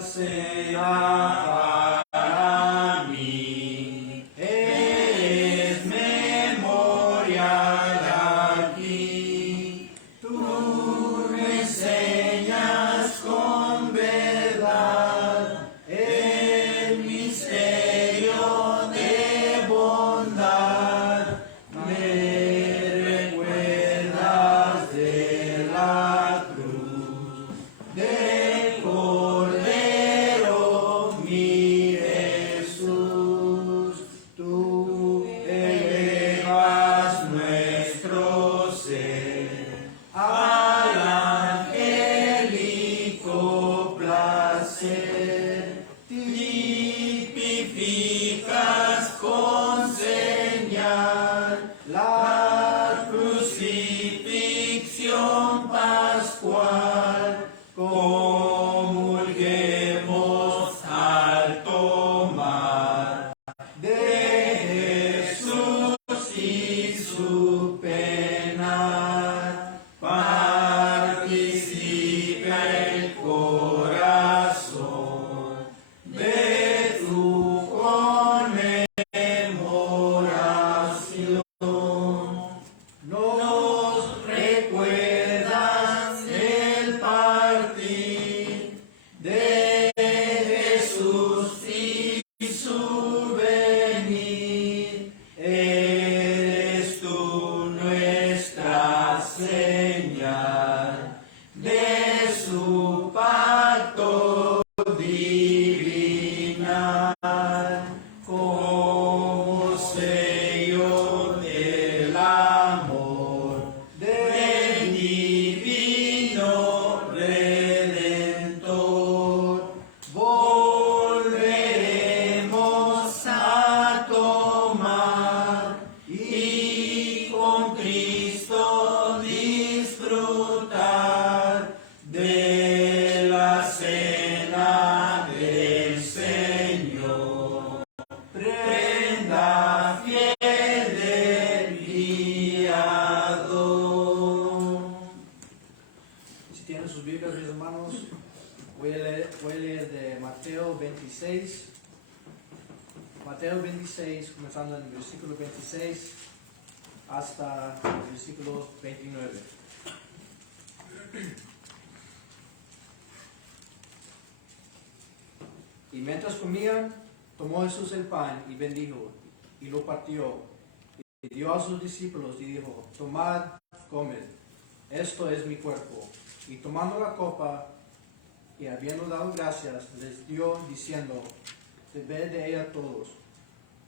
será para mí. Eres memorial aquí. Tú me enseñas con verdad el misterio de bondad. Me recuerdas de la cruz, del Cordero mi Jesús. Tú elevas nuestro ser al angélico placer. Tipificas con señal la crucifixión pascual. Comulguemos al tomar de Jesús y su pena. Participa el corazón de tu conmemoración. Nos recuerdas el partir de Jesús y su venir. Eres tú nuestra señal de su pacto divinal, como sello del amor del divino Redentor. Volveremos a tomar y con Cristo disfrutar de la cena del Señor. Prenda fiel del guiador. Si tienen sus Biblias, mis hermanos, voy a leer de Mateo 26. Mateo 26, comenzando en el versículo 26 hasta el versículo 29. Y mientras comían, tomó Jesús el pan y bendijo, y lo partió, y dio a sus discípulos y dijo: tomad, comed, esto es mi cuerpo. Y tomando la copa, y habiendo dado gracias, les dio, diciendo: bebed de ella todos,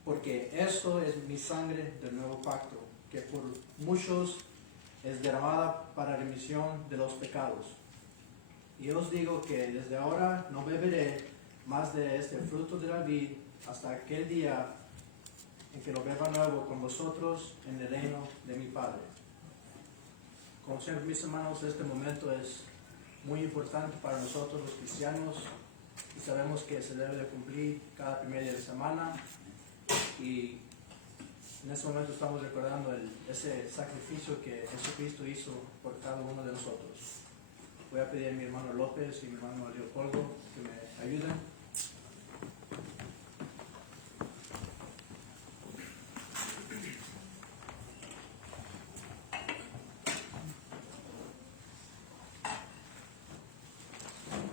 porque esto es mi sangre del nuevo pacto, que por muchos es derramada para remisión de los pecados. Y os digo que desde ahora no beberé más de este fruto de la vid hasta aquel día en que lo beba nuevo con vosotros en el reino de mi Padre. Como siempre, mis hermanos, este momento es muy importante para nosotros los cristianos y sabemos que se debe de cumplir cada primer día de semana, y en este momento estamos recordando ese sacrificio que Jesucristo hizo por cada uno de nosotros. Voy a pedir a mi hermano López y mi hermano Leopoldo que me ayuden.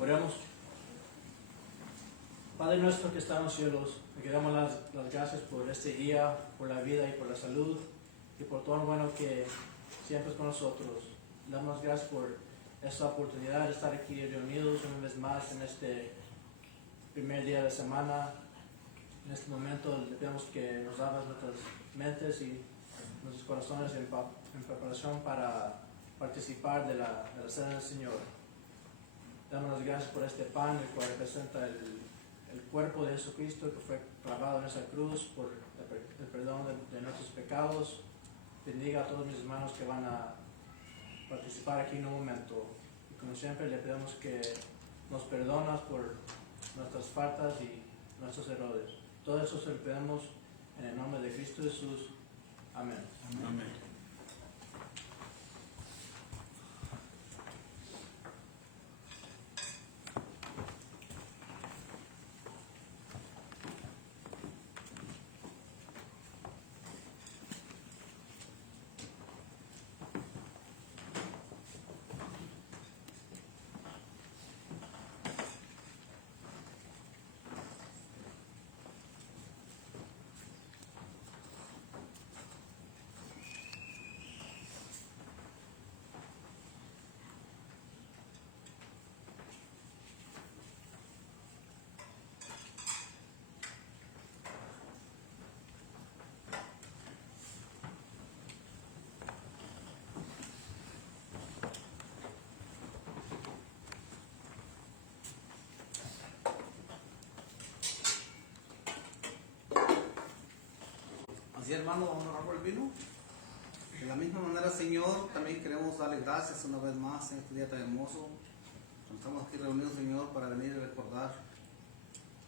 Oremos. Padre nuestro que está en los cielos, te damos las gracias por este día, por la vida y por la salud, y por todo lo bueno que siempre es con nosotros. Damos las gracias por esta oportunidad de estar aquí reunidos una vez más en este primer día de semana. En este momento le pedimos que nos abras nuestras mentes y nuestros corazones en preparación para participar de la cena del Señor. Damos las gracias por este pan, el cual representa el cuerpo de Jesucristo que fue clavado en esa cruz por el perdón de nuestros pecados. Bendiga a todos mis hermanos que van a participar aquí en un momento. Y como siempre le pedimos que nos perdonas por nuestras faltas y nuestros errores. Todo eso se lo pedimos en el nombre de Cristo Jesús. Amén. Amén. Así, hermano, vamos a orar por el vino. De la misma manera, Señor, también queremos darle gracias una vez más en este día tan hermoso. Estamos aquí reunidos, Señor, para venir a recordar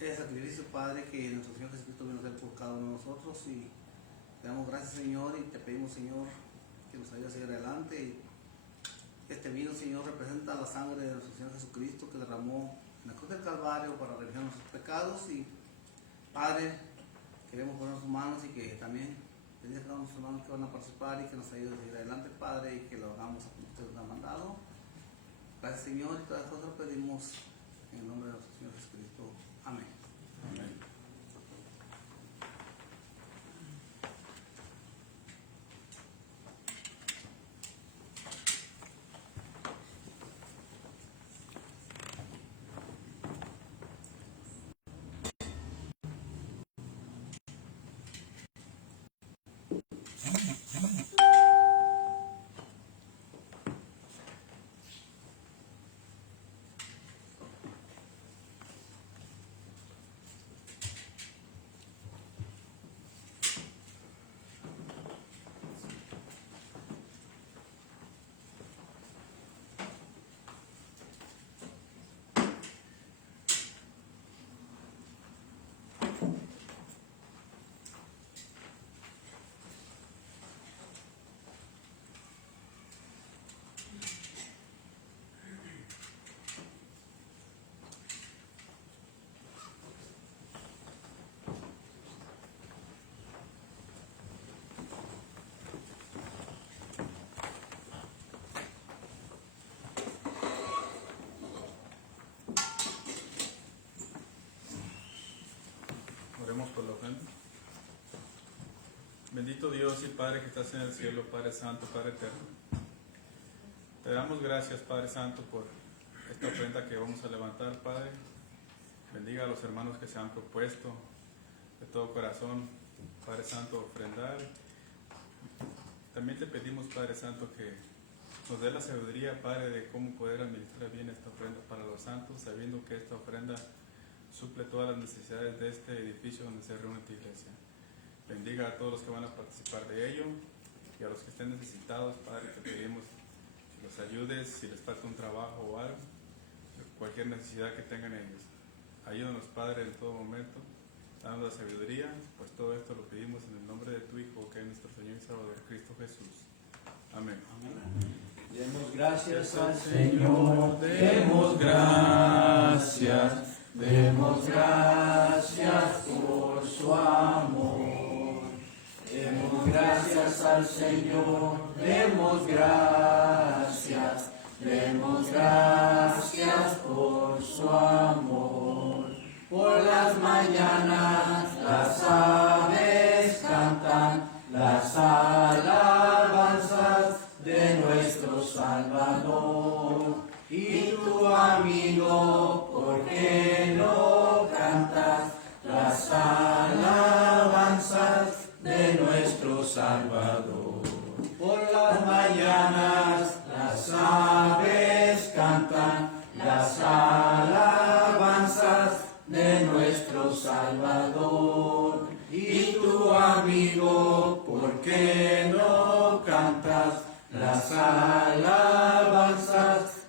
el sacrificio, Padre, que nuestro Señor Jesucristo vino a hacer por cada uno de nosotros. Y te damos gracias, Señor, y te pedimos, Señor, que nos ayude a seguir adelante. Y este vino, Señor, representa la sangre de nuestro Señor Jesucristo que derramó en la cruz del Calvario para remediar nuestros pecados. Y, Padre, queremos poner sus manos y que también pedir a cada uno de nuestros hermanos que van a participar y que nos ayude a seguir adelante, Padre, y que lo hagamos como usted nos ha mandado. Gracias, Señor, y todas las cosas lo pedimos en el nombre de nuestro Señor Jesucristo. Amén. Amén. Oremos por la ofrenda. Bendito Dios y Padre que estás en el cielo, Padre Santo, Padre Eterno. Te damos gracias, Padre Santo, por esta ofrenda que vamos a levantar, Padre. Bendiga a los hermanos que se han propuesto de todo corazón, Padre Santo, ofrendar. También te pedimos, Padre Santo, que nos dé la sabiduría, Padre, de cómo poder administrar bien esta ofrenda para los santos, sabiendo que esta ofrenda suple todas las necesidades de este edificio donde se reúne tu iglesia. Bendiga a todos los que van a participar de ello y a los que estén necesitados, Padre, te pedimos que los ayudes si les falta un trabajo o algo, cualquier necesidad que tengan ellos. Ayúdanos, Padre, en todo momento, dando la sabiduría, pues todo esto lo pedimos en el nombre de tu Hijo, que es nuestro Señor y Salvador, Cristo Jesús. Amén. Demos gracias al Señor, demos gracias. Demos gracias por su amor. Demos gracias al Señor. Demos gracias. Demos gracias por su amor. Por las mañanas las aves cantan las alabanzas de nuestro Salvador. Y tu amigo, ¿por qué no cantas las alabanzas de nuestro Salvador? Por las mañanas las aves cantan las alabanzas de nuestro Salvador. Y tu amigo, ¿por qué no cantas las alabanzas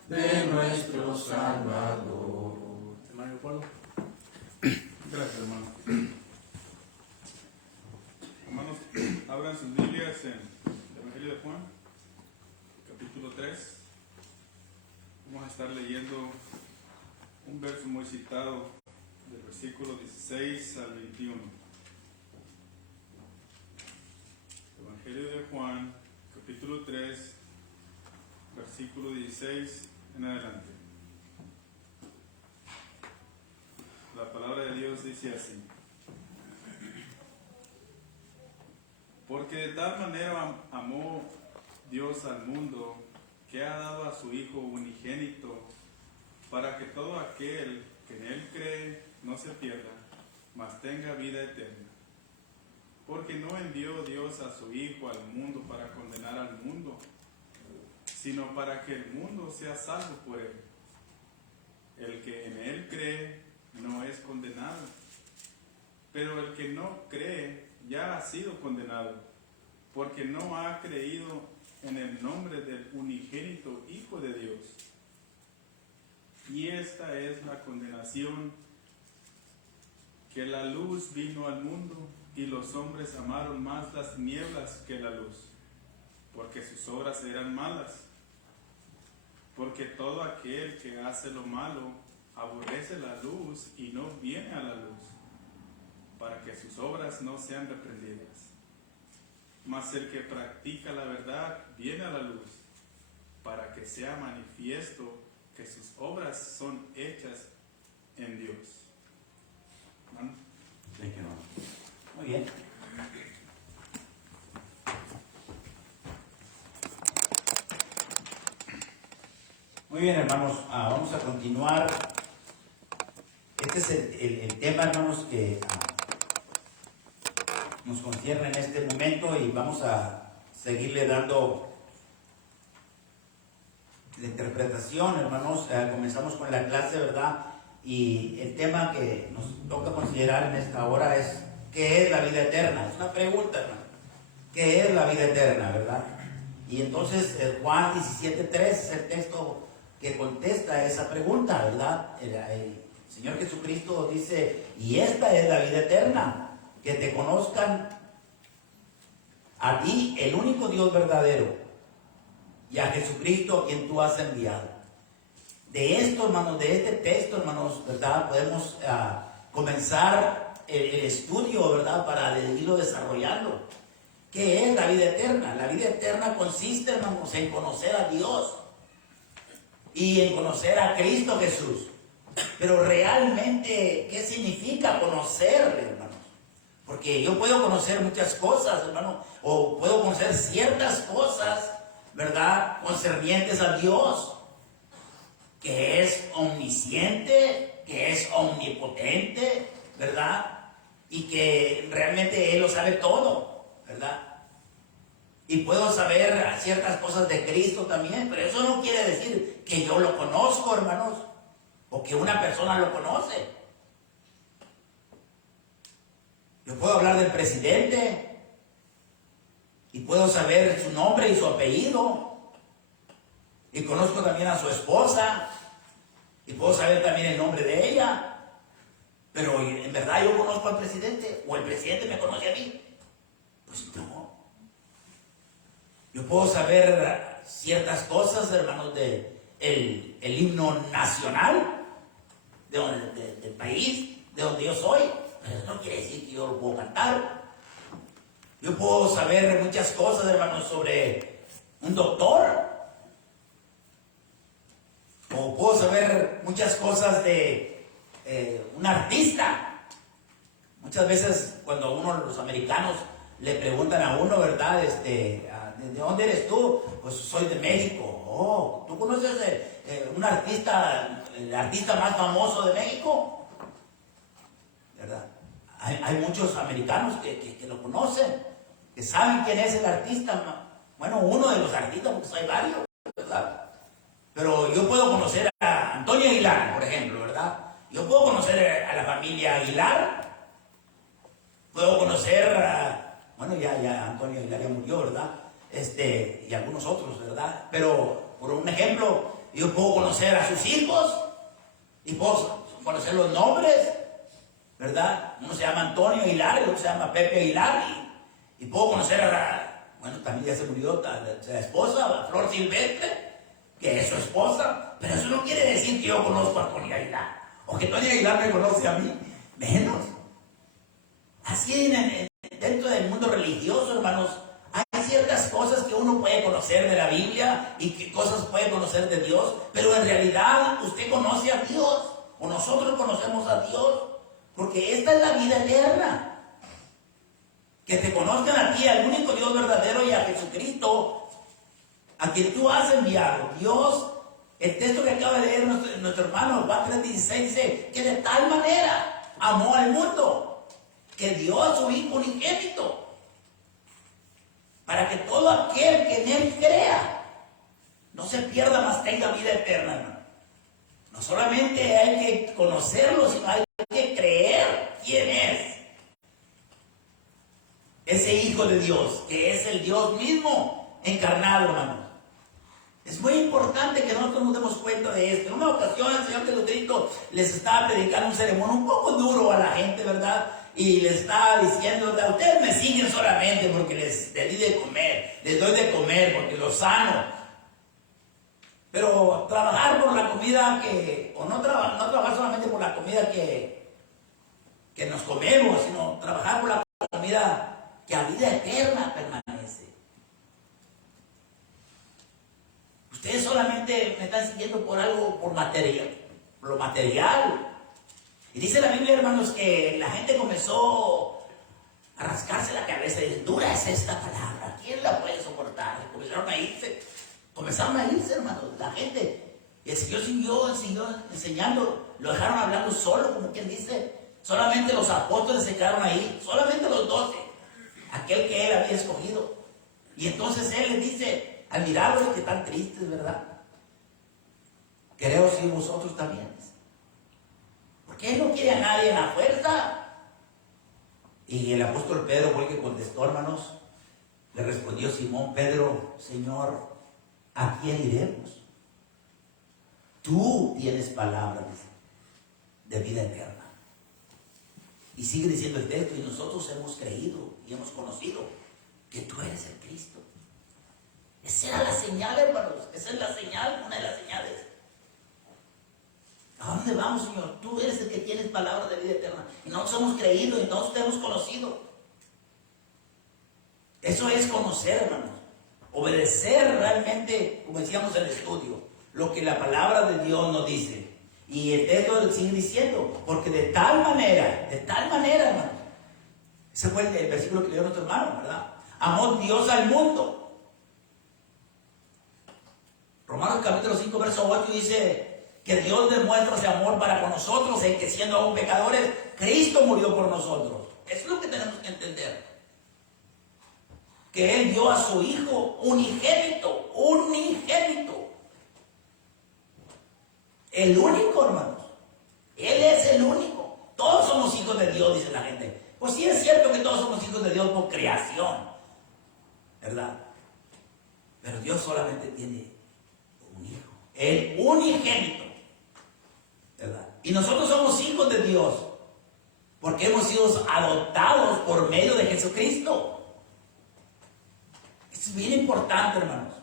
de nuestro Salvador? Hermano Leopoldo. Gracias, hermano. Hermanos, abran sus Biblias en el Evangelio de Juan, capítulo 3. Vamos a estar leyendo un verso muy citado, del versículo 16 al 21. Evangelio de Juan, capítulo 3, versículo 16 en adelante. La palabra de Dios dice así: porque de tal manera amó Dios al mundo, que ha dado a su Hijo unigénito, para que todo aquel que en Él cree no se pierda, mas tenga vida eterna. Porque no envió Dios a su Hijo al mundo para condenar al mundo, sino para que el mundo sea salvo por Él. El que en Él cree no es condenado, pero el que no cree ya ha sido condenado, porque no ha creído en el nombre del unigénito Hijo de Dios. Y esta es la condenación, que la luz vino al mundo y los hombres amaron más las tinieblas que la luz, porque sus obras eran malas. Porque todo aquel que hace lo malo aborrece la luz y no viene a la luz, para que sus obras no sean reprendidas. Mas el que practica la verdad viene a la luz, para que sea manifiesto que sus obras son hechas en Dios. ¿Man? Muy bien. Muy bien, hermanos, vamos a continuar. Este es el tema, hermanos, que nos concierne en este momento, y vamos a seguirle dando la interpretación, hermanos. Comenzamos con la clase, ¿verdad? Y el tema que nos toca considerar en esta hora es: ¿qué es la vida eterna? Es una pregunta, hermano. ¿Qué es la vida eterna, verdad? Y entonces Juan 17:3 es el texto que contesta esa pregunta, ¿verdad? El Señor Jesucristo dice: y esta es la vida eterna, que te conozcan a ti, el único Dios verdadero, y a Jesucristo a quien tú has enviado. De esto, hermanos, de este texto, hermanos, ¿verdad?, podemos comenzar el estudio, ¿verdad?, para irlo desarrollando. ¿Qué es la vida eterna? La vida eterna consiste, hermanos, en conocer a Dios y en conocer a Cristo Jesús. Pero realmente, ¿qué significa conocerle, hermanos? Porque yo puedo conocer muchas cosas, hermano, o puedo conocer ciertas cosas, ¿verdad?, concernientes a Dios, que es omnisciente, que es omnipotente, ¿verdad? Y que realmente Él lo sabe todo, ¿verdad? Y puedo saber ciertas cosas de Cristo también, pero eso no quiere decir que yo lo conozco, hermanos, o que una persona lo conoce. Yo puedo hablar del presidente y puedo saber su nombre y su apellido, y conozco también a su esposa y puedo saber también el nombre de ella, pero en verdad yo conozco al presidente, o el presidente me conoce a mí. Pues no. Yo puedo saber ciertas cosas, hermanos, el himno nacional del país de donde yo soy, pero eso no quiere decir que yo lo puedo cantar. Yo puedo saber muchas cosas, hermanos, sobre un doctor, o puedo saber muchas cosas de un artista. Muchas veces cuando los americanos le preguntan a uno, ¿verdad?, ¿de dónde eres tú? Pues soy de México. Oh, ¿tú conoces un artista, el artista más famoso de México? ¿Verdad? Hay muchos americanos que lo conocen, que saben quién es el artista. Bueno, uno de los artistas, porque hay varios, ¿verdad? Pero yo puedo conocer a Antonio Aguilar, por ejemplo, ¿verdad? Yo puedo conocer a la familia Aguilar. Puedo conocer bueno, ya Antonio Aguilar ya murió, ¿verdad? Y algunos otros, ¿verdad? Pero, por un ejemplo, yo puedo conocer a sus hijos y puedo conocer los nombres, ¿verdad? Uno se llama Antonio Aguilar y otro se llama Pepe Aguilar, y puedo conocer bueno, también ya se murió la esposa, Flor Silvestre, que es su esposa, pero eso no quiere decir que yo conozco a Antonio Aguilar, o que Antonio Aguilar me conoce a mí, menos. Así dentro del mundo religioso, hermanos, hay ciertas cosas que uno puede conocer de la Biblia y que cosas puede conocer de Dios, pero en realidad usted conoce a Dios, o nosotros conocemos a Dios, porque esta es la vida eterna. Que te conozcan a ti, al único Dios verdadero, y a Jesucristo, a quien tú has enviado. Dios, el texto que acaba de leer nuestro hermano Juan 3:16 dice que de tal manera amó al mundo que dio a su Hijo unigénito, para que todo aquel que en Él crea no se pierda, mas tenga vida eterna, hermano. No solamente hay que conocerlo, sino hay que creer quién es. ese Hijo de Dios, que es el Dios mismo encarnado, hermanos. Es muy importante que nosotros nos demos cuenta de esto. En una ocasión el Señor Jesucristo les estaba predicando un sermón un poco duro a la gente, ¿verdad? Y les estaba diciendo, ¿verdad? Ustedes me siguen solamente porque les di de comer, les doy de comer porque los sano. Pero trabajar por la comida que, o no trabajar solamente por la comida que nos comemos, sino trabajar por la comida que a vida eterna permanece. Ustedes solamente me están siguiendo por algo, por lo material. Y dice la Biblia, hermanos, que la gente comenzó a rascarse la cabeza y dice, dura es esta palabra, ¿quién la puede soportar? Comenzaron a irse, hermanos, la gente. Y el Señor siguió enseñando, lo dejaron hablando solo, como quien dice. Solamente los apóstoles se quedaron ahí, solamente los 12, aquel que él había escogido. Y entonces él les dice, al mirarlos que están tristes, ¿verdad? Creo si vosotros también. Porque él no quiere a nadie en la fuerza. Y el apóstol Pedro fue el que contestó, hermanos. Le respondió Simón Pedro, Señor, ¿a quién iremos? Tú tienes palabras de vida eterna. Y sigue diciendo el texto, y nosotros hemos creído y hemos conocido que tú eres el Cristo. Esa era la señal, hermanos. Esa es la señal, una de las señales. ¿A dónde vamos, Señor? Tú eres el que tienes palabras de vida eterna. Y nosotros hemos creído y nosotros te hemos conocido. Eso es conocer, hermanos. Obedecer realmente, como decíamos en el estudio, lo que la palabra de Dios nos dice. Y el texto sigue diciendo, porque de tal manera, hermanos. Ese fue el versículo que leyó nuestro hermano, ¿verdad? Amó Dios al mundo. Romanos capítulo 5, verso 8 dice que Dios demuestra ese amor para con nosotros, en que siendo aún pecadores, Cristo murió por nosotros. Eso es lo que tenemos que entender. Que Él dio a su Hijo unigénito. El único, hermanos. Él es el único. Todos somos hijos de Dios, dice la gente. Pues sí es cierto que todos somos hijos de Dios por creación, ¿verdad? Pero Dios solamente tiene un hijo. El unigénito, ¿verdad? Y nosotros somos hijos de Dios porque hemos sido adoptados por medio de Jesucristo. Esto es bien importante, hermanos.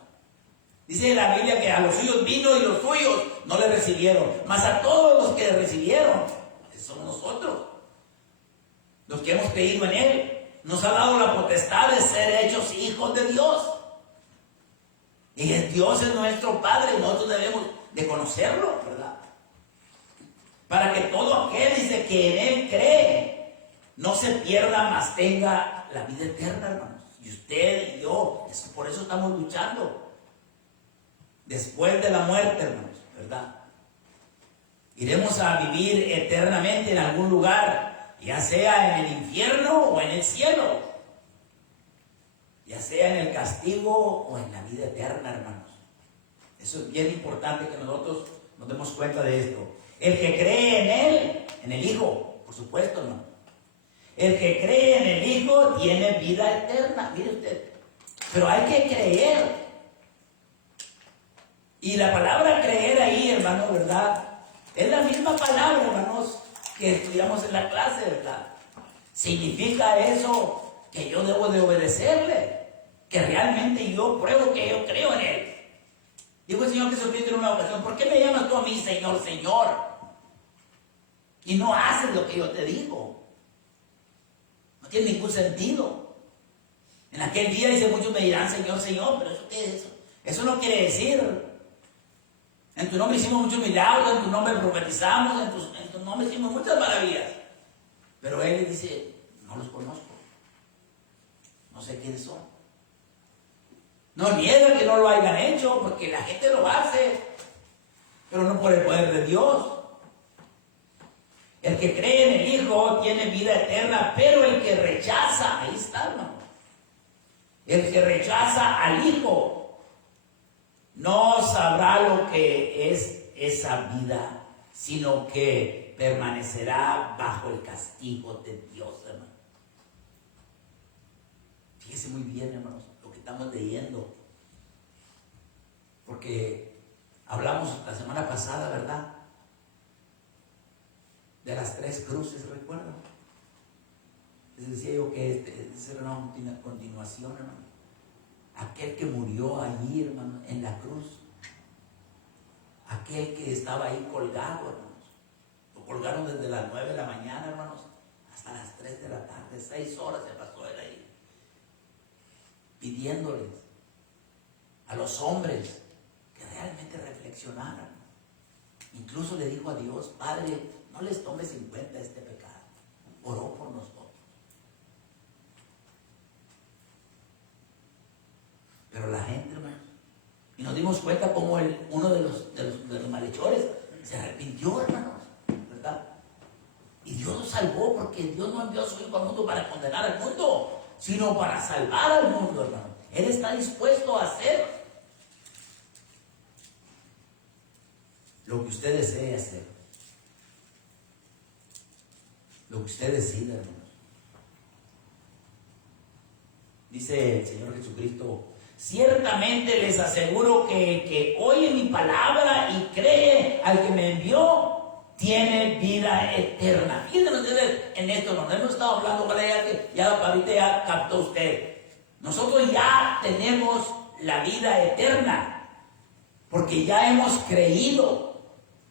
Dice la Biblia que a los suyos vino y los suyos no le recibieron. Mas a todos los que le recibieron, somos nosotros, los que hemos creído en Él. Nos ha dado la potestad de ser hechos hijos de Dios. Y Dios es nuestro Padre y nosotros debemos de conocerlo, ¿verdad? Para que todo aquel, dice, que en Él cree, no se pierda, mas tenga la vida eterna, hermanos. Y usted y yo, por eso estamos luchando. Después de la muerte, hermanos, ¿verdad? Iremos a vivir eternamente en algún lugar, ya sea en el infierno o en el cielo, ya sea en el castigo o en la vida eterna, hermanos. Eso es bien importante que nosotros nos demos cuenta de esto. El que cree en Él, en el Hijo, por supuesto, hermano. El que cree en el Hijo tiene vida eterna, mire usted. Pero hay que creer. Y la palabra creer ahí, hermano, ¿verdad? Es la misma palabra, hermanos, que estudiamos en la clase, ¿verdad? Significa eso que yo debo de obedecerle, que realmente yo pruebo que yo creo en Él. Dijo el Señor Jesucristo en una ocasión, ¿por qué me llamas tú a mí, Señor, Señor? Y no haces lo que yo te digo. No tiene ningún sentido. En aquel día, dice, muchos me dirán, Señor, Señor, pero ¿eso qué es eso? Eso no quiere decir... En tu nombre hicimos muchos milagros, en tu nombre profetizamos, en tu nombre hicimos muchas maravillas. Pero Él dice, no los conozco. No sé quiénes son. No niega que no lo hayan hecho, porque la gente lo hace, pero no por el poder de Dios. El que cree en el Hijo tiene vida eterna, pero el que rechaza, ahí está, hermano. El que rechaza al Hijo no sabrá lo que es esa vida, sino que permanecerá bajo el castigo de Dios, hermano. Fíjese muy bien, hermanos, lo que estamos leyendo. Porque hablamos la semana pasada, ¿verdad? De las 3 cruces, ¿recuerdan? Les decía yo que esa era una continuación, hermano. Aquel que murió allí, hermano, en la cruz. Aquel que estaba ahí colgado, hermanos. Lo colgaron desde las 9 de la mañana, hermanos, hasta las 3 de la tarde. 6 horas se pasó él ahí. Pidiéndoles a los hombres que realmente reflexionaran. Incluso le dijo a Dios: Padre, no les tomes en cuenta este pecado. Oró por nosotros. Pero la gente, hermano, y nos dimos cuenta como uno de los malhechores se arrepintió, hermanos, ¿verdad? Y Dios lo salvó, porque Dios no envió a su Hijo al mundo para condenar al mundo, sino para salvar al mundo, hermano. Él está dispuesto a hacer lo que usted desee hacer, lo que usted decida, hermanos. Dice el Señor Jesucristo: ciertamente les aseguro que oye mi palabra y cree al que me envió, tiene vida eterna. Fíjense en esto, no hemos estado hablando, ojalá ya ahorita ya captó usted. Nosotros ya tenemos la vida eterna, porque ya hemos creído.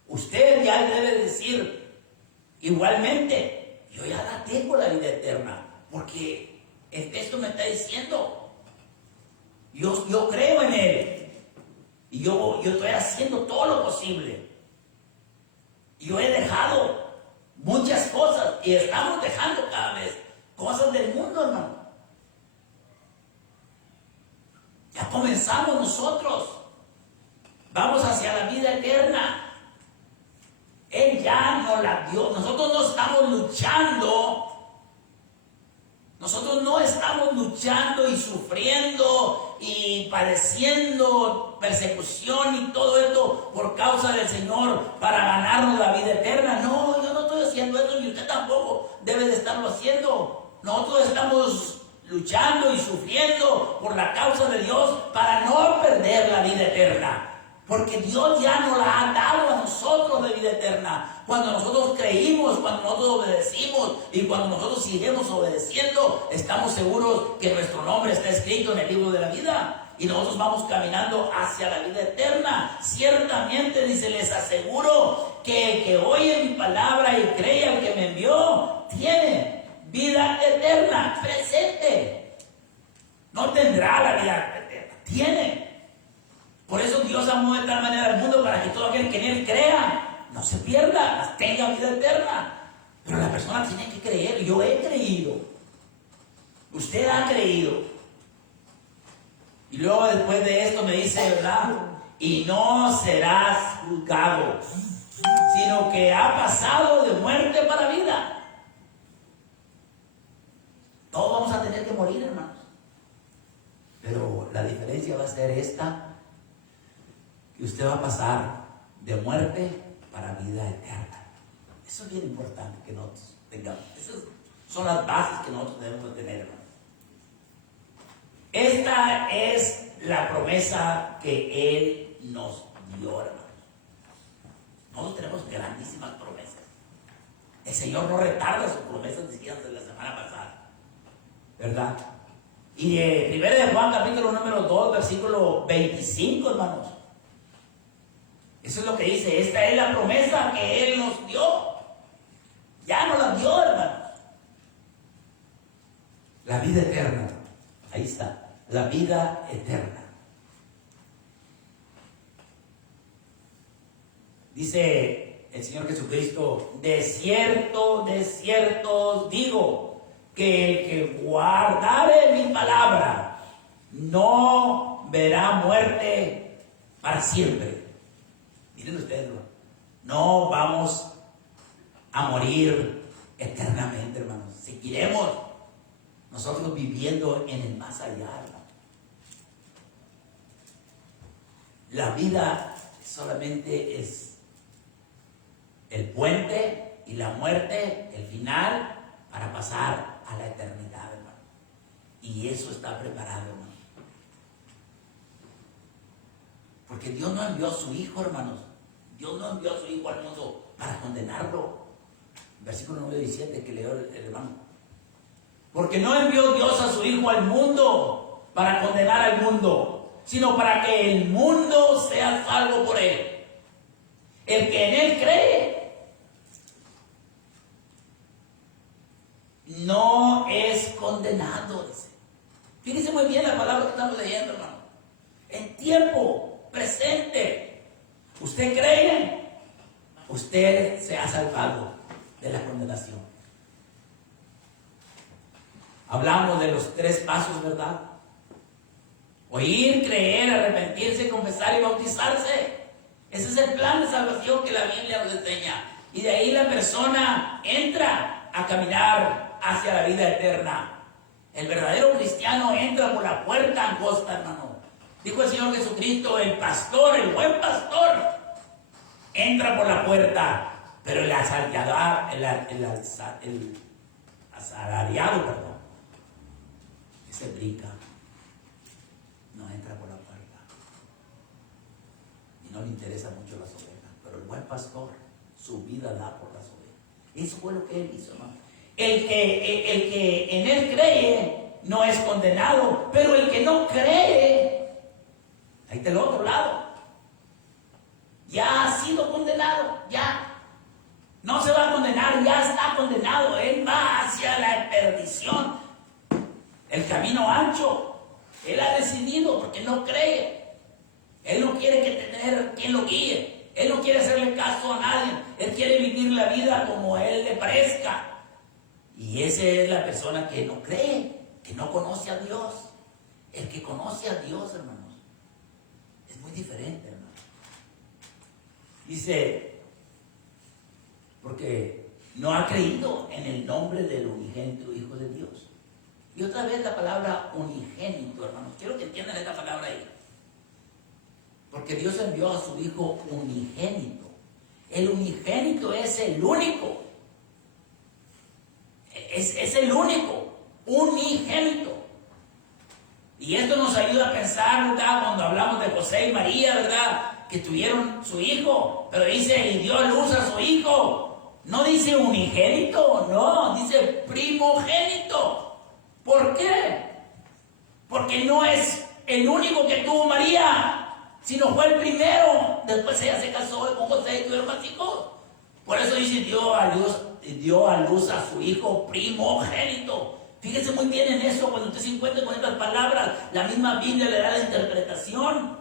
Usted ya debe decir igualmente: yo ya la tengo, la vida eterna, porque el texto me está diciendo. Yo creo en Él. Y yo estoy haciendo todo lo posible. Y yo he dejado muchas cosas. Y estamos dejando cada vez cosas del mundo, hermano. Ya comenzamos nosotros. Vamos hacia la vida eterna. Él ya nos la dio. Nosotros no estamos luchando. Nosotros no estamos luchando y sufriendo y padeciendo persecución y todo esto por causa del Señor para ganarnos la vida eterna. No, yo no estoy haciendo eso, y usted tampoco debe de estarlo haciendo. Nosotros estamos luchando y sufriendo por la causa de Dios para no perder la vida eterna. Porque Dios ya nos la ha dado a nosotros de vida eterna. Cuando nosotros creímos, cuando nosotros obedecimos y cuando nosotros seguimos obedeciendo, estamos seguros que nuestro nombre está escrito en el libro de la vida. Y nosotros vamos caminando hacia la vida eterna. Ciertamente, dice, les aseguro que el que oye mi palabra y cree al que me envió, tiene vida eterna, presente. No tendrá la vida eterna, tiene. Por eso Dios amó de tal manera al mundo, para que todo aquel que en Él crea no se pierda, tenga vida eterna. Pero la persona tiene que creer. Yo he creído. Usted ha creído. Y luego después de esto me dice, ¿verdad? Y no serás juzgado, sino que ha pasado de muerte para vida. Todos vamos a tener que morir, hermanos. Pero la diferencia va a ser esta: y usted va a pasar de muerte para vida eterna. Eso es bien importante que nosotros tengamos. Esas son las bases que nosotros debemos de tener, hermano. Esta es la promesa que Él nos dio, hermano. Nosotros tenemos grandísimas promesas. El Señor no retarda sus promesas, decían de la semana pasada, ¿verdad? Y de 1 de Juan, capítulo número 2, versículo 25, hermanos. Eso es lo que dice: esta es la promesa que Él nos dio. Ya nos la dio, hermanos. La vida eterna. Ahí está. La vida eterna. Dice el Señor Jesucristo: de cierto os digo, que el que guardare mi palabra no verá muerte para siempre. Miren ustedes, no vamos a morir eternamente, hermanos. Seguiremos nosotros viviendo en el más allá, hermano. La vida solamente es el puente, y la muerte el final para pasar a la eternidad, hermano. Y eso está preparado, hermano. Porque Dios no envió a su Hijo, hermanos. Dios no envió a su Hijo al mundo para condenarlo. Versículo 9 y 17 que leyó el hermano. Porque no envió Dios a su Hijo al mundo para condenar al mundo, sino para que el mundo sea salvo por él. El que en él cree no es condenado, dice. Fíjense muy bien la palabra que estamos leyendo, hermano. En tiempo presente, usted cree, usted se ha salvado de la condenación. Hablamos de los 3 pasos, ¿verdad? Oír, creer, arrepentirse, confesar y bautizarse. Ese es el plan de salvación que la Biblia nos enseña. Y de ahí la persona entra a caminar hacia la vida eterna. El verdadero cristiano entra por la puerta angosta, hermano. Dijo el Señor Jesucristo, el pastor, el buen pastor, entra por la puerta, pero el asalariado, perdón, ese brinca, no entra por la puerta. Y no le interesa mucho las ovejas, pero el buen pastor, su vida da por las ovejas. Eso fue lo que él hizo, hermano. El que en él cree no es condenado, pero el que no cree, ahí está el otro lado, ya ha sido condenado, ya. No se va a condenar, ya está condenado. Él va hacia la perdición, el camino ancho. Él ha decidido porque no cree. Él no quiere tener quien lo guíe. Él no quiere hacerle caso a nadie. Él quiere vivir la vida como a él le parezca. Y esa es la persona que no cree, que no conoce a Dios. El que conoce a Dios, hermanos, es muy diferente, hermano. Dice, porque no ha creído en el nombre del unigénito Hijo de Dios. Y otra vez la palabra unigénito, hermanos. Quiero que entiendan esta palabra ahí. Porque Dios envió a su Hijo unigénito. El unigénito es el único. Es el único. Unigénito. Y esto nos ayuda a pensar, ¿verdad? Cuando hablamos de José y María, ¿verdad? Que tuvieron su hijo. Pero dice, y dio a luz a su hijo. No dice unigénito, no. Dice primogénito. ¿Por qué? Porque no es el único que tuvo María, sino fue el primero. Después ella se casó con José y tuvieron más hijos. Por eso dice, dio a luz a su hijo primogénito. Fíjense muy bien en eso, cuando usted se encuentra con estas palabras, la misma Biblia le da la interpretación.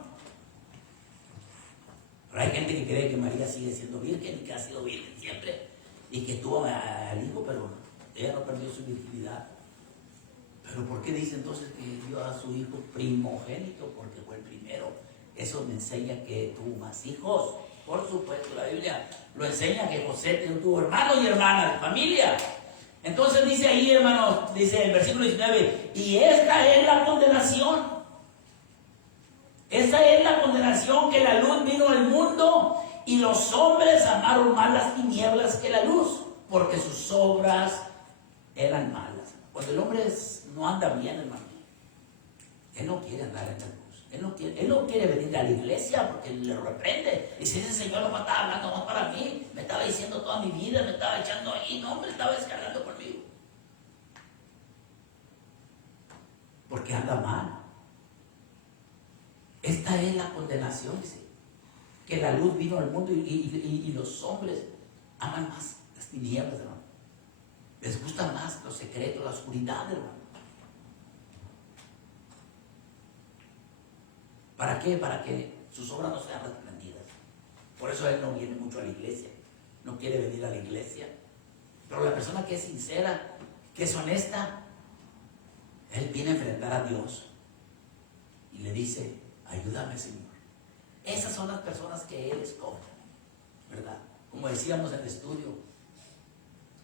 Pero hay gente que cree que María sigue siendo virgen y que ha sido virgen siempre y que tuvo al hijo, pero ella no perdió su virginidad. Pero ¿por qué dice entonces que dio a su hijo primogénito? Porque fue el primero. Eso me enseña que tuvo más hijos. Por supuesto, la Biblia lo enseña que José tuvo hermanos y hermanas de familia. Entonces dice ahí, hermanos, dice el versículo 19, y esta es la condenación. Esta es la condenación, que la luz vino al mundo y los hombres amaron más las tinieblas que la luz, porque sus obras eran malas. Cuando el hombre no anda bien, hermano, él no quiere andar en la luz. Él no quiere venir a la iglesia porque le reprende. Y si ese Señor no me estaba hablando más para mí, me estaba diciendo toda mi vida, me estaba echando ahí, no, me estaba descargando conmigo. Porque anda mal. Esta es la condenación, dice. Que la luz vino al mundo y los hombres aman más las tinieblas, hermano. Les gusta más los secretos, la oscuridad, hermano. ¿Para qué? Para que sus obras no sean reprendidas. Por eso él no viene mucho a la iglesia. No quiere venir a la iglesia. Pero la persona que es sincera, que es honesta, él viene a enfrentar a Dios. Y le dice, ayúdame, Señor. Esas son las personas que él escoge, ¿verdad? Como decíamos en el estudio,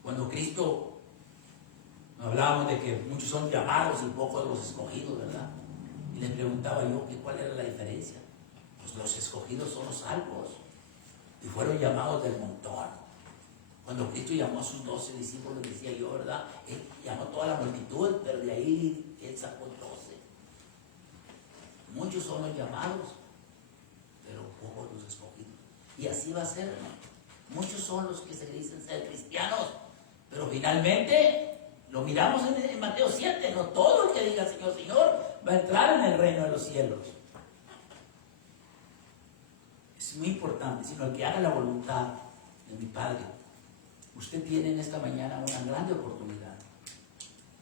cuando Cristo, hablábamos de que muchos son llamados y pocos los escogidos, ¿verdad? Y le preguntaba yo que cuál era la diferencia. Pues los escogidos son los salvos y fueron llamados del montón. Cuando Cristo llamó a sus 12 discípulos, decía yo, ¿verdad? Él llamó a toda la multitud, pero de ahí Él sacó 12. Muchos son los llamados, pero pocos los escogidos. Y así va a ser, hermano. Muchos son los que se dicen ser cristianos, pero finalmente lo miramos en Mateo 7. No todo el que diga Señor, Señor va a entrar en el reino de los cielos. Es muy importante, sino el que haga la voluntad de mi Padre. Usted tiene en esta mañana una grande oportunidad.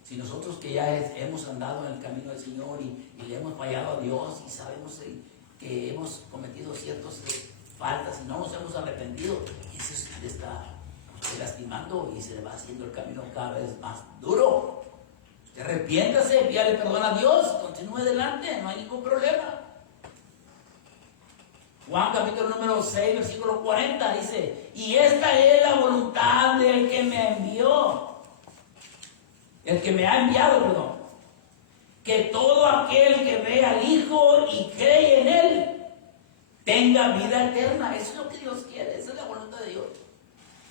Si nosotros que ya hemos andado en el camino del Señor y le hemos fallado a Dios y sabemos que hemos cometido ciertas faltas y no nos hemos arrepentido, eso le está lastimando y se le va haciendo el camino cada vez más duro. Usted arrepiéntase, pídale perdón a Dios, continúe adelante, no hay ningún problema. Juan capítulo número 6, versículo 40 dice: y esta es la voluntad del que me envió, el que me ha enviado, perdón, que todo aquel que ve al Hijo y cree en Él tenga vida eterna. Eso es lo que Dios quiere, esa es la voluntad de Dios.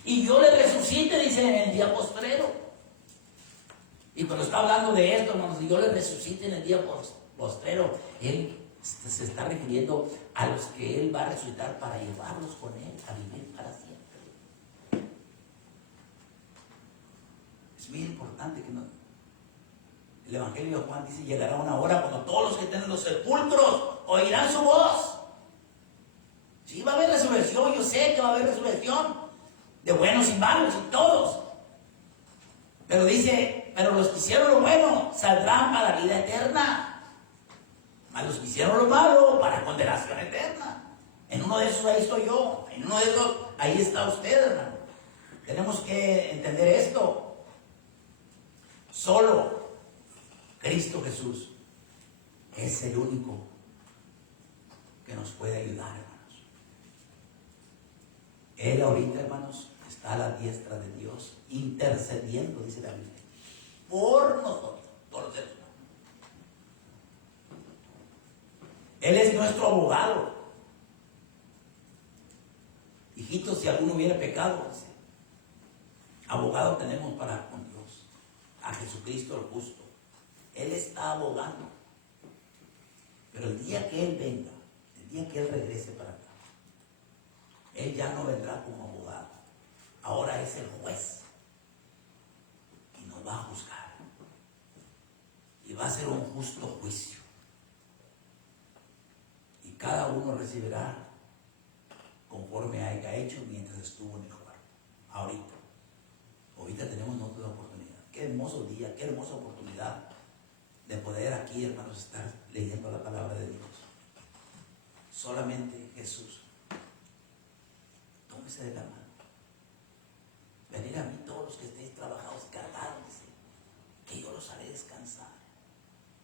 Y yo le resucite, dice, en el día postrero. Y cuando está hablando de esto, hermanos, y yo le resucite en el día postrero, Él se está refiriendo a los que Él va a resucitar para llevarlos con Él a vivir para siempre. Es muy importante que no. El Evangelio de Juan dice: llegará una hora cuando todos los que estén en los sepulcros oirán su voz. Sí, va a haber resurrección, yo sé que va a haber resurrección, de buenos y malos y todos. Pero dice: pero los que hicieron lo bueno saldrán para la vida eterna. A los que hicieron lo malo para condenación eterna. En uno de esos ahí estoy yo, en uno de esos ahí está usted, hermano. Tenemos que entender esto. Solo Cristo Jesús es el único que nos puede ayudar, hermanos. Él ahorita, hermanos, está a la diestra de Dios, intercediendo, dice la Biblia, por nosotros, todos los seres humanos. Él es nuestro abogado. Hijitos, si alguno hubiera pecado, dice, abogado tenemos para con Dios, a Jesucristo el justo. Él está abogando. Pero el día que Él venga, el día que Él regrese para acá, Él ya no vendrá como abogado. Ahora es el juez. Y nos va a juzgar. Y va a ser un justo juicio. Y cada uno recibirá conforme haya hecho mientras estuvo en el cuarto. Ahorita tenemos nosotros la oportunidad. Qué hermoso día, qué hermosa oportunidad de poder aquí, hermanos, estar leyendo la palabra de Dios. Solamente Jesús. Tómese de la mano. Venid a mí todos los que estéis trabajados y cargados, dice, que yo los haré descansar.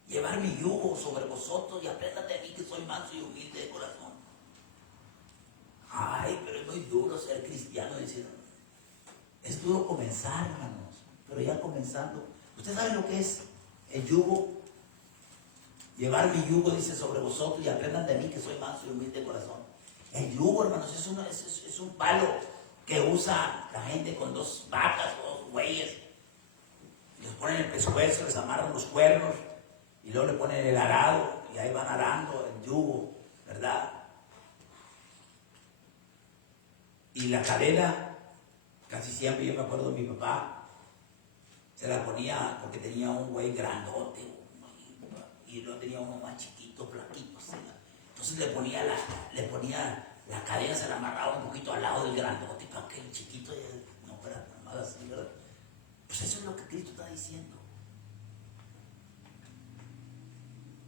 Llevar mi yugo sobre vosotros y aprended de mí, que soy manso y humilde de corazón. Ay, pero es muy duro ser cristiano, dice. Es duro comenzar, hermanos, pero ya comenzando. ¿Usted sabe lo que es el yugo? Llevar mi yugo, dice, sobre vosotros y aprendan de mí, que soy manso y humilde de corazón. El yugo, hermanos, es un palo que usa la gente con 2 vacas, 2 bueyes. Les ponen el pescuezo, les amarran los cuernos y luego le ponen el arado y ahí van arando el yugo, ¿verdad? Y la cadena, casi siempre, yo me acuerdo de mi papá, se la ponía porque tenía un güey grandote y luego tenía uno más chiquito, flaquito, ¿sí? Entonces le ponía la cadena, se la amarraba un poquito al lado del grandote para que el chiquito no fuera tan mal así, ¿verdad? Pues eso es lo que Cristo está diciendo.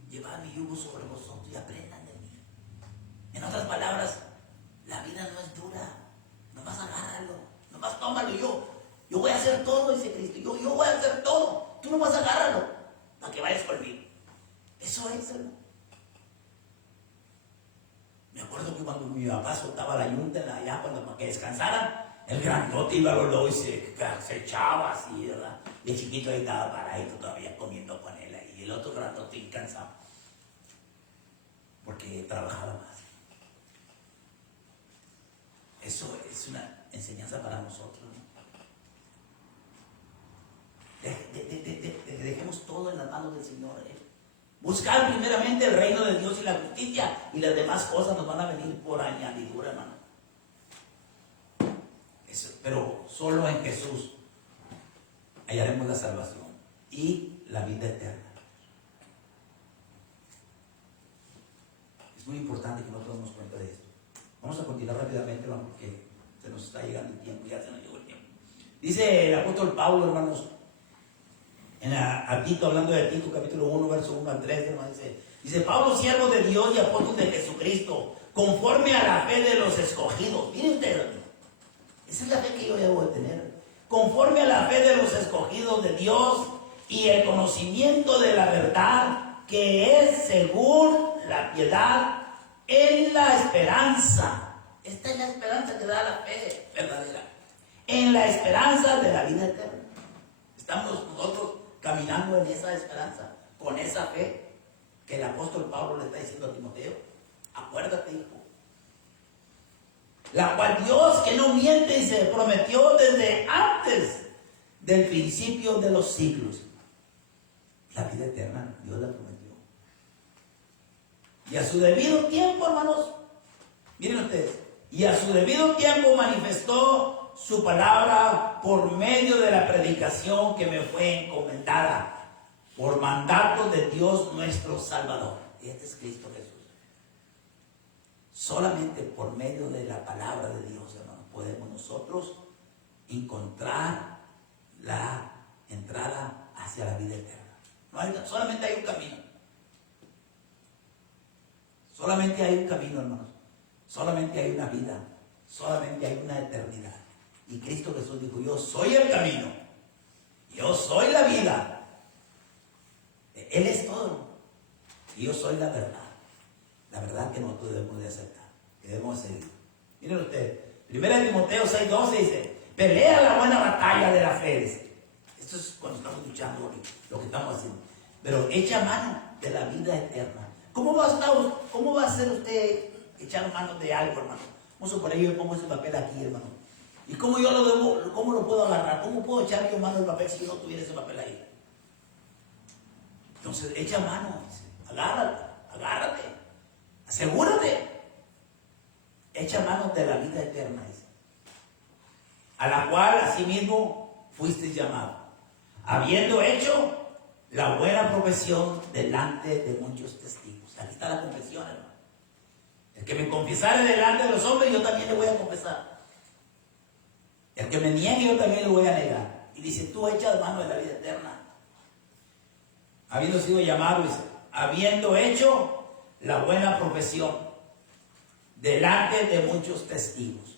Llevad mi yugo sobre vosotros y aprendan de mí. En otras palabras, la vida no es dura. Nomás agárralo, nomás tómalo. Yo voy a hacer todo, dice Cristo. Yo voy a hacer todo. Tú nomás agárralo para que vayas conmigo. Eso es, hermano. Me acuerdo que cuando mi papá soltaba la yunta allá para que descansaran, el grandote iba a los lobos y se echaba así, ¿verdad? Y el chiquito ahí estaba paradito todavía comiendo con él ahí. Y el otro grandote incansado, porque trabajaba más. Eso es una enseñanza para nosotros, ¿no? las manos del Señor. Buscar primeramente el reino de Dios y la justicia, y las demás cosas nos van a venir por añadidura, hermano. Pero solo en Jesús hallaremos la salvación y la vida eterna. Es muy importante que nos demos cuenta de esto. Vamos a continuar rápidamente, hermano, porque se nos está llegando el tiempo, ya se nos llegó el tiempo. Dice el apóstol Pablo, hermanos, a Tito, hablando de Tito, capítulo 1, verso 1 al 3, hermano, dice, Pablo, siervo de Dios y apóstol de Jesucristo, conforme a la fe de los escogidos. Miren ustedes, hermano, esa es la fe que yo debo de tener. Conforme a la fe de los escogidos de Dios y el conocimiento de la verdad, que es según la piedad, en la esperanza. Esta es la esperanza que da la fe verdadera. En la esperanza de la vida eterna. Estamos nosotros caminando en esa esperanza, con esa fe que el apóstol Pablo le está diciendo a Timoteo. Acuérdate, hijo. La cual Dios, que no miente, y se prometió desde antes del principio de los siglos. La vida eterna, Dios la prometió. Y a su debido tiempo, hermanos, miren ustedes, y a su debido tiempo manifestó su palabra por medio de la predicación que me fue encomendada por mandato de Dios nuestro Salvador. Y este es Cristo Jesús. Solamente por medio de la palabra de Dios, hermanos, podemos nosotros encontrar la entrada hacia la vida eterna. Solamente hay un camino. Solamente hay un camino, hermanos. Solamente hay una vida. Solamente hay una eternidad. Y Cristo Jesús dijo, yo soy el camino. Yo soy la vida. Él es todo. Y yo soy la verdad. La verdad que nosotros debemos de aceptar. Que debemos seguir. Miren ustedes. 1 Timoteo 6:12 dice, pelea la buena batalla de la fe. Dice. Esto es cuando estamos luchando lo que estamos haciendo. Pero echa mano de la vida eterna. ¿Cómo va a hacer usted echar mano de algo, hermano? Vamos a suponer, yo pongo ese papel aquí, hermano. ¿Y cómo lo puedo agarrar? ¿Cómo puedo echar yo mano del papel si yo no tuviera ese papel ahí? Entonces, echa mano, agárrate, asegúrate. Echa mano de la vida eterna, dice, a la cual asimismo fuiste llamado, habiendo hecho la buena profesión delante de muchos testigos. Aquí está la confesión, hermano. El que me confesare delante de los hombres, yo también le voy a confesar. El que me niegue, yo también le voy a negar. Y dice, tú echas mano de la vida eterna. Habiendo sido llamado, dice, habiendo hecho la buena profesión delante de muchos testigos.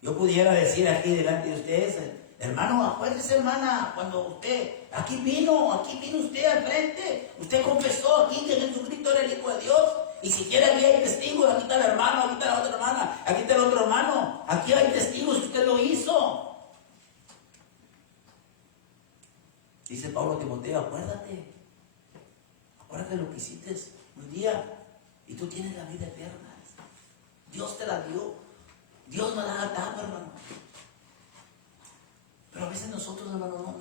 Yo pudiera decir aquí delante de ustedes, hermano, acuérdese, hermana, cuando usted aquí vino usted al frente, usted confesó aquí que Jesucristo era el Hijo de Dios. Y si quiere, aquí hay testigos, aquí está el hermano, aquí está la otra hermana, aquí está el otro hermano, aquí hay testigos, usted lo hizo. Dice Pablo a Timoteo, acuérdate de lo que hiciste un día y tú tienes la vida eterna. Dios te la dio, Dios nos la ha dado, hermano. Pero a veces nosotros, hermano, no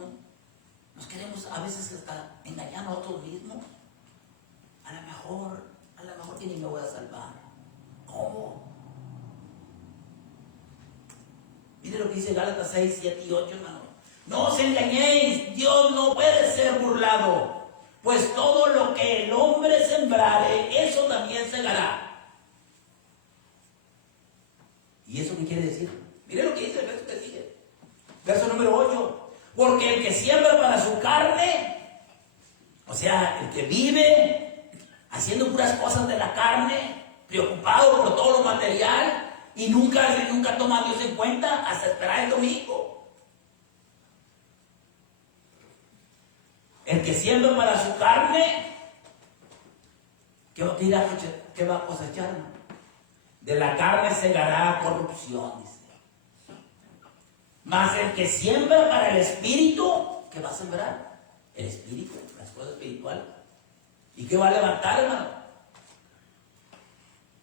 nos queremos a veces hasta engañar a nosotros mismos. A lo mejor que ni me voy a salvar. ¿Cómo? Mire lo que dice Gálatas 6, 7 y 8, hermano. No os engañéis, Dios no puede ser burlado, pues todo lo que el hombre sembrare, eso también segará. ¿Y eso qué quiere decir? Mire lo que dice el verso que sigue. Verso número 8. Porque el que siembra para su carne, o sea, el que vive haciendo puras cosas de la carne, preocupado por todo lo material, y nunca toma a Dios en cuenta hasta esperar el domingo. El que siembra para su carne, ¿qué va a cosechar? De la carne segará corrupción, dice. Mas el que siembra para el espíritu, ¿qué va a sembrar? El espíritu, las cosas espirituales. ¿Y qué va a levantar, hermano?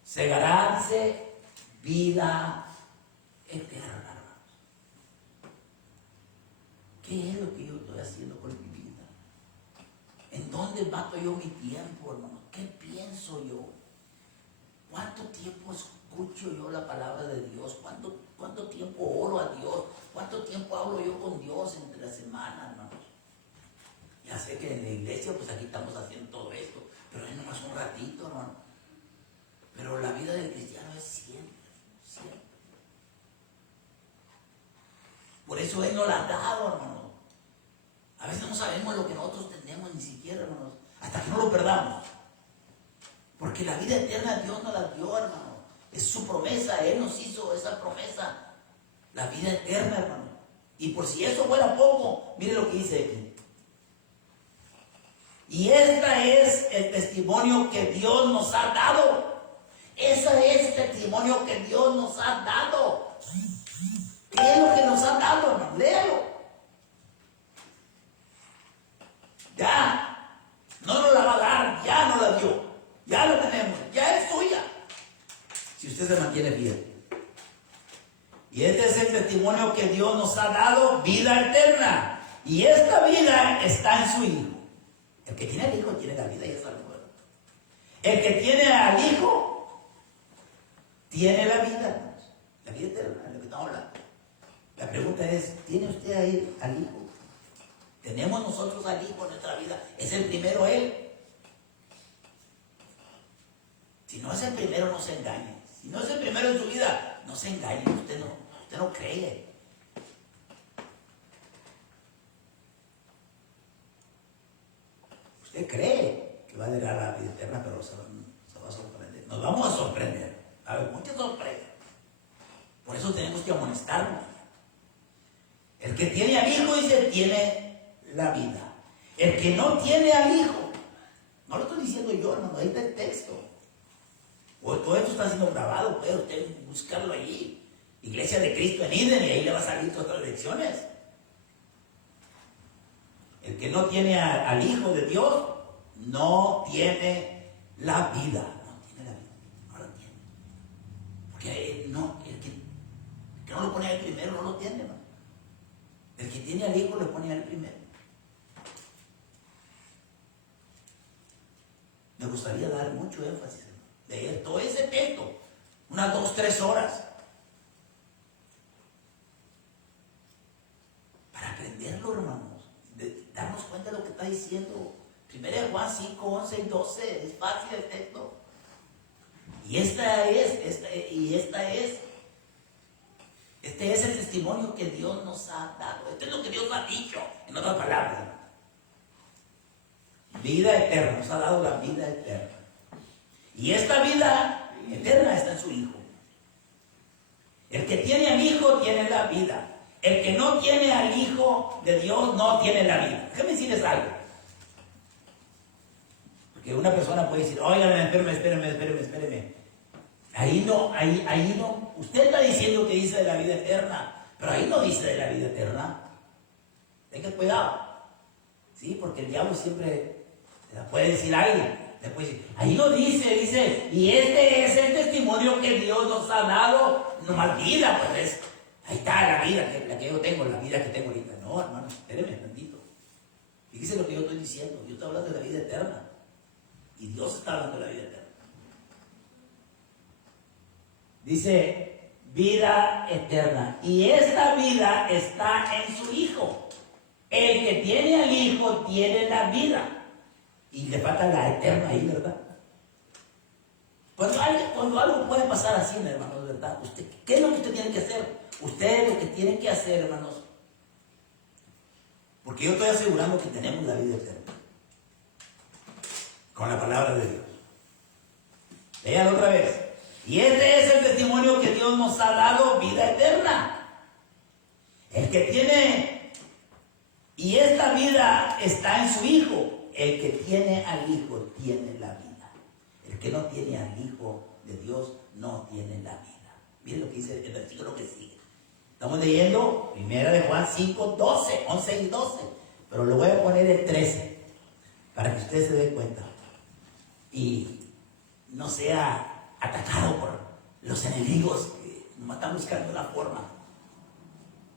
Segará, dice, vida eterna, hermanos. ¿Qué es lo que yo estoy haciendo con mi vida? ¿En dónde mato yo mi tiempo, hermano? ¿Qué pienso yo? ¿Cuánto tiempo escucho yo la palabra de Dios? ¿Cuánto tiempo oro a Dios? ¿Cuánto tiempo hablo yo con Dios entre la semana, hermanos? Ya sé que en la iglesia, pues aquí estamos haciendo todo esto, pero es nomás un ratito, hermano. Pero la vida del cristiano es siempre, siempre. Por eso Él nos la ha dado, hermano. A veces no sabemos lo que nosotros tenemos, ni siquiera, hermanos, hasta que no lo perdamos. Porque la vida eterna Dios nos la dio, hermano. Es su promesa, Él nos hizo esa promesa. La vida eterna, hermano. Y por si eso fuera poco, mire lo que dice aquí. Y este es el testimonio que Dios nos ha dado. Ese es el testimonio que Dios nos ha dado. ¿Qué es lo que nos ha dado, hermano? Léalo. Ya. No nos la va a dar, ya nos la dio. Ya lo tenemos, ya es suya. Si usted se mantiene fiel. Y este es el testimonio que Dios nos ha dado, vida eterna. Y esta vida está en su Hijo. El que tiene al Hijo tiene la vida y es algo bueno. El que tiene al Hijo tiene la vida, hermanos. La vida eterna, de lo que estamos hablando. La pregunta es, ¿tiene usted ahí al Hijo? ¿Tenemos nosotros al Hijo en nuestra vida? ¿Es el primero Él? Si no es el primero, no se engañe. Si no es el primero en su vida, no se engañe. Usted no cree. Usted cree que va a llegar a la vida eterna, pero se va a sorprender. Nos vamos a sorprender. Va a haber muchas sorpresas. Por eso tenemos que amonestarnos. El que tiene al Hijo, dice, tiene la vida. El que no tiene al Hijo, no lo estoy diciendo yo, hermano, ahí está el texto. O todo esto está siendo grabado, puede usted buscarlo allí. Iglesia de Cristo en Eden, y ahí le va a salir todas las lecciones. El que no tiene al Hijo de Dios, no tiene la vida. No tiene la vida, no la tiene. Porque el que no lo pone al primero, no lo tiene, hermano. El que tiene al Hijo, le pone al primero. Me gustaría dar mucho énfasis, leer todo ese texto, unas 2-3 horas, para aprenderlo, hermanos, darnos cuenta de lo que está diciendo. 1 Juan 5, 11 y 12, es fácil el texto. Y este es el testimonio que Dios nos ha dado. Esto es lo que Dios ha dicho, en otras palabras, hermanos. Vida eterna, nos ha dado la vida eterna. Y esta vida eterna está en su Hijo. El que tiene al Hijo tiene la vida. El que no tiene al Hijo de Dios no tiene la vida. Déjame decirles algo. Porque una persona puede decir, óigame, espéreme. Ahí no. Usted está diciendo que dice de la vida eterna, pero ahí no dice de la vida eterna. Tenga cuidado. Sí, porque el diablo siempre la puede decir a alguien. Después dice, ahí no dice, y este es el testimonio que Dios nos ha dado. No más vida, pues ahí está la vida, la que yo tengo, la vida que tengo ahorita. No, hermano, espéreme tantito. Fíjese lo que yo estoy diciendo. Yo estoy hablando de la vida eterna. Y Dios está hablando de la vida eterna. Dice, vida eterna. Y esta vida está en su Hijo. El que tiene al Hijo tiene la vida. Y le falta la eterna ahí, ¿verdad? Cuando algo puede pasar así, hermanos, ¿verdad? ¿Qué es lo que usted tiene que hacer? Usted lo que tiene que hacer, hermanos. Porque yo estoy asegurando que tenemos la vida eterna. Con la palabra de Dios. Léalo otra vez. Y este es el testimonio que Dios nos ha dado, vida eterna. El que tiene, y esta vida está en su Hijo. El que tiene al Hijo tiene la vida. El que no tiene al Hijo de Dios no tiene la vida. Miren lo que dice el versículo que sigue. Estamos leyendo 1 Juan 5, 12, 11 y 12. Pero le voy a poner el 13 para que usted se dé cuenta y no sea atacado por los enemigos que nos están buscando una forma.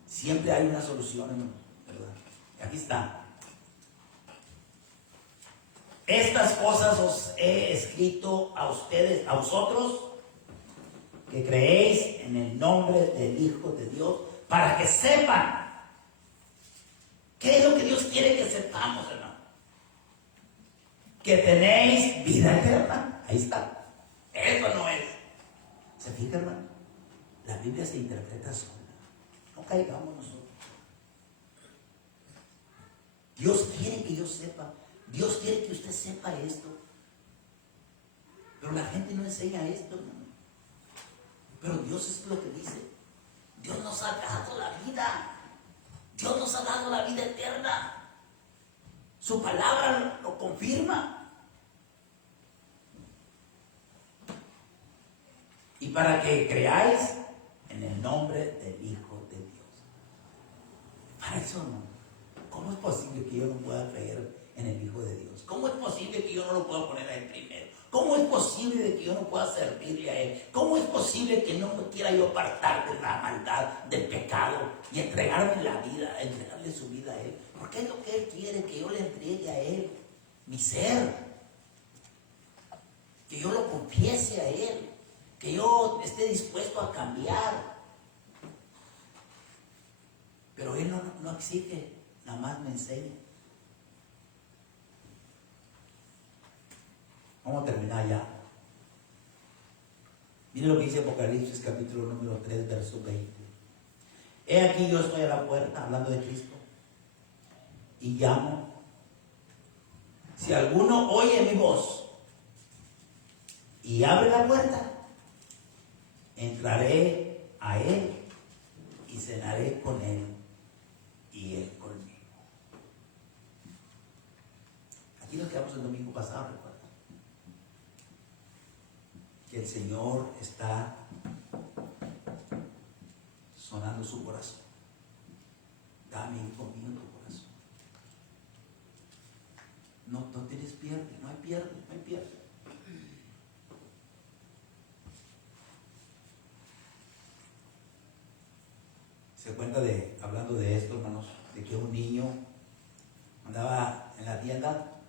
Siempre hay una solución, ¿verdad? Aquí está. Estas cosas os he escrito a ustedes, a vosotros, que creéis en el nombre del Hijo de Dios, para que sepan qué es lo que Dios quiere que sepamos, hermano. Que tenéis vida eterna. Ahí está. Eso no es. ¿Se fija, hermano? La Biblia se interpreta sola. No caigamos nosotros. Dios quiere que yo sepa. Dios quiere que usted sepa esto. Pero la gente no enseña esto, hermano. Pero Dios es lo que dice. Dios nos ha dado la vida. Dios nos ha dado la vida eterna. Su palabra lo confirma. Y para que creáis en el nombre del Hijo de Dios. Para eso no. ¿Cómo es posible que yo no pueda creer en el Hijo de Dios? ¿Cómo es posible que yo no lo pueda poner a Él primero? ¿Cómo es posible de que yo no pueda servirle a Él? ¿Cómo es posible que no me quiera yo apartar de la maldad, del pecado y entregarme la vida, entregarle su vida a Él? Porque es lo que Él quiere, que yo le entregue a Él mi ser, que yo lo confiese a Él, que yo esté dispuesto a cambiar. Pero Él no exige, nada más me enseña. Vamos a terminar ya. Miren lo que dice Apocalipsis capítulo número 3, verso 20. He aquí yo estoy a la puerta, hablando de Cristo, y llamo. Si alguno oye mi voz y abre la puerta, entraré a él y cenaré con él y él conmigo. Aquí nos quedamos el domingo pasado, recuerda. Que el Señor está sonando su corazón. Dame, hijo mío, tu corazón. No tienes pierde, no hay pierde, no hay pierde. Se cuenta hablando de esto, hermanos, de que un niño andaba en la tienda,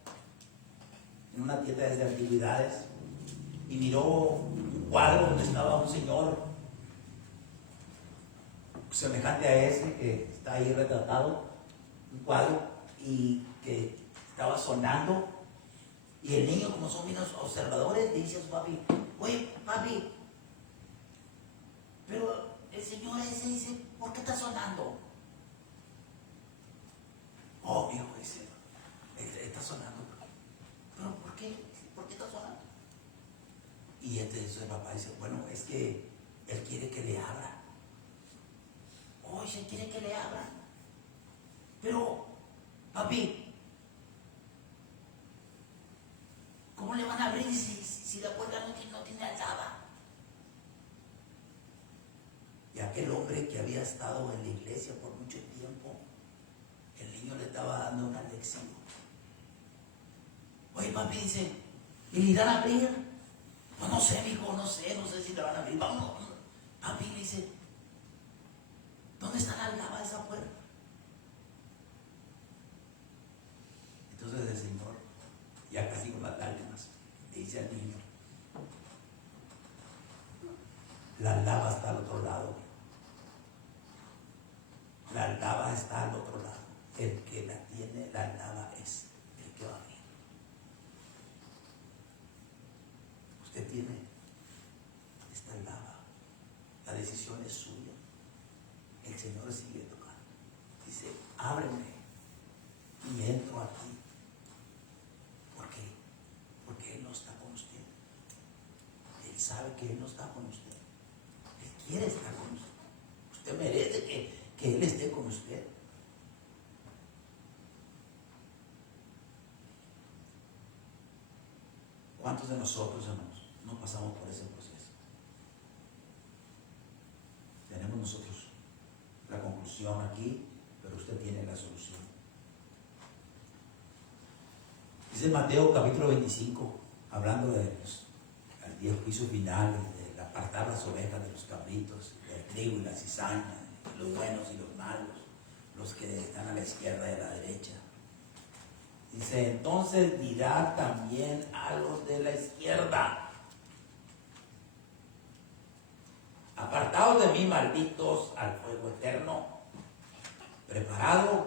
en una tienda de antigüedades, y miró un cuadro donde estaba un señor semejante a ese que está ahí retratado, un cuadro, y que estaba sonando, y el niño, como son menos observadores, le dice a su papi: oye, papi, pero el señor ese dice, ¿por qué está sonando? Oh, mi hijo, dice, está sonando. ¿Pero por qué? ¿Por qué está sonando? Y entonces el papá dice, bueno, es que él quiere que le abra. Oye, él quiere que le abra. Pero, papi, ¿cómo le van a abrir si la puerta no tiene aldaba? Y aquel hombre que había estado en la iglesia por mucho tiempo, el niño le estaba dando una lección. Oye, papi, dice, ¿y le irán a abrir? Pues no sé, mijo, no sé si le van a abrir. Vamos. Papi le dice, ¿dónde está la aldaba de esa puerta? Entonces el Señor, ya casi con las lágrimas, le dice al niño, la aldaba está al otro lado. La aldaba está al otro lado. El que la tiene, la aldaba es el que va a abrir. Usted tiene esta aldaba. La decisión es suya. El Señor sigue tocando. Dice, ábreme y entro a ti. ¿Por qué? Porque Él no está con usted. Él sabe que Él no está con usted. Él quiere estar con usted. Usted merece que Él esté con usted. ¿Cuántos de nosotros, hermanos, no pasamos por ese proceso? Tenemos nosotros la conclusión aquí, pero usted tiene la solución. Dice Mateo capítulo 25, hablando del juicio final, de apartar las ovejas de los cabritos, del trigo y la cizaña, los buenos y los malos, los que están a la izquierda y a la derecha. Dice, entonces dirá también a los de la izquierda: apartaos de mí, malditos, al fuego eterno, preparado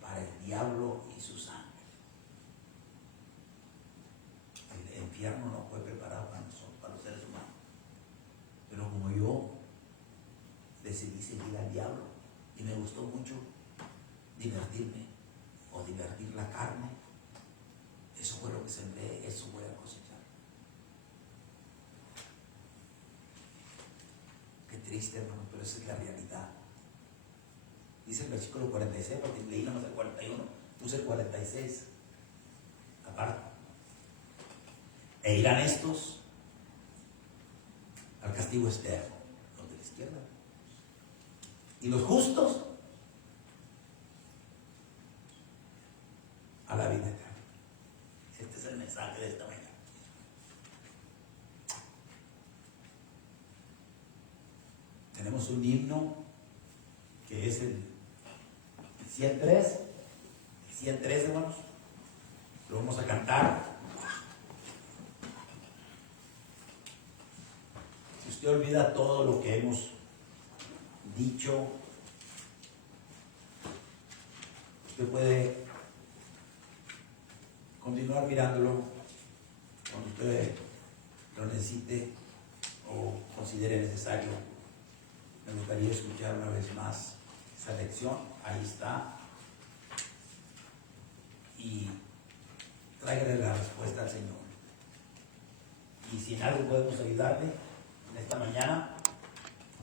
para el diablo y sus ángeles. El infierno no fue preparado para nosotros, para los seres humanos. Pero como yo decidí seguir al diablo y me gustó mucho divertirme o divertir la carne, eso fue lo que sembré, eso voy a cosechar. Qué triste, hermano, pero esa es la realidad. Dice el versículo 46, porque leí nada más el 41, puse el 46 aparte. E irán estos al castigo externo, los de la izquierda. Y los justos a la vida eterna. Este es el mensaje de esta mañana. Tenemos un himno que es el 103. El 103, hermanos. Lo vamos a cantar. Si usted olvida todo lo que hemos dicho, usted puede continuar mirándolo cuando usted lo necesite o considere necesario. Me gustaría escuchar una vez más esa lección. Ahí está. Y tráigale la respuesta al Señor. Y si en algo podemos ayudarle en esta mañana,